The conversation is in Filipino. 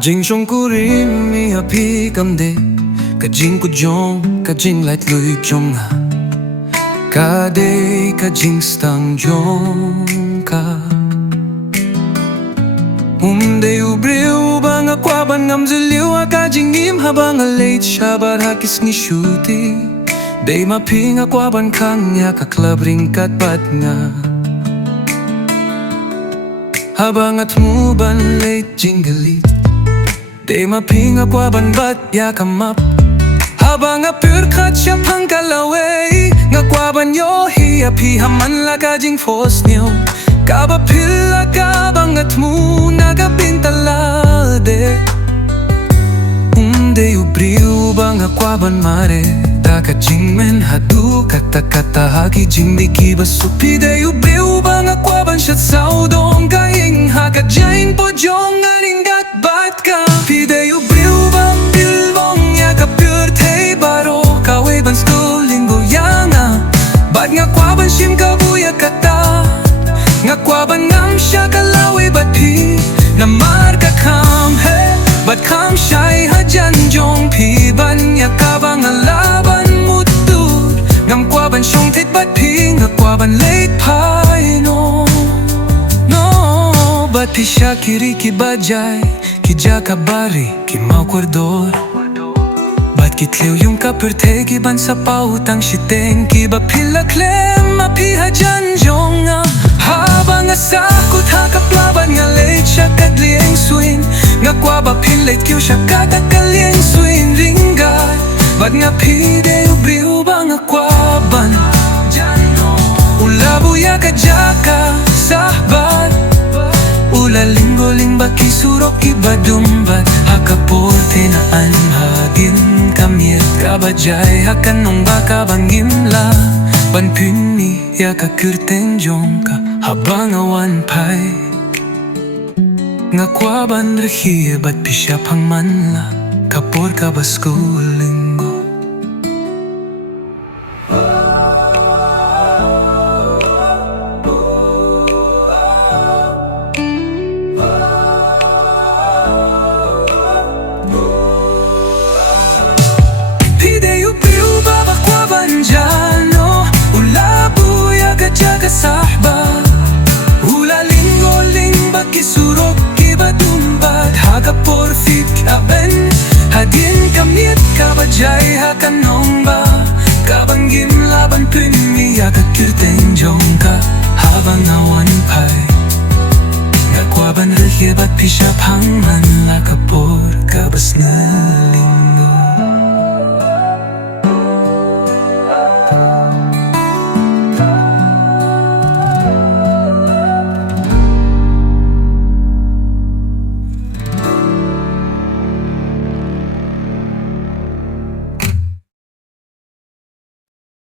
jingshong kurim mi api kamde ka jingkut jong ka jinglaitluid jong ka de ka jingsdang jong ka de ubriu bang akwaban ngam ziliu ka jingim habang late shabar hakis ni shuti de maping akwaban kanya ka club ringkat bat nga habang at mo ban late jinggalit de maping akwaban bat yakamap habang apurkat siya pang kalaway ngakwaban yo hiya pihaman la ka jing fos niyo kabapila kabang at mo nagapintalade de ubriu bang akwaban mare taka jingmen hadu kata kata haki jing di kibasupi de ubriu bang akwaban siya saudong kaing haka jain po jong aringat bat ka pide ubriu bang bilbong yakapur te baro kawe ban skuling goyanga bat ngakwaban sim kabuya kata ngakwaban ngam siya kalawi bat pi namar ka kam he bat kam siya'y hadyan jong pi ban yakabang alaban mutur ngakwaban siyong tit bat pi ngakwaban late pai no bat pi siya kiri kibajay kija kabari kimau kordor bat kitliw yung kapurte kiban sa pautang siteng kiba pila klem mapi hadyan jong habang asakot hakaplaban nga late siya kadlieng swing ngakwaba pinlate kiw siya kakakalieng swing ringgat bat nga pide ubriu bang akwaban ulabuya ka jaka sahbat ula linggoling baki surok ibadumbat hakaporte na anhagin kamyet kabajay hakanong baka bangimla banpuni yakakirten jong ka habang awan pay ngakwaban rehiye bat pisya pang manla kapor ka baskulinggo sahba ula linggoling baki surok kibadumbat hagapor fit kaben hadin kamit kabajay hakanong ba kabanggim laban pinmi yakakirten jong ka habang awan pay ngakwaban rehibat pisya pang man lakapor kabas naling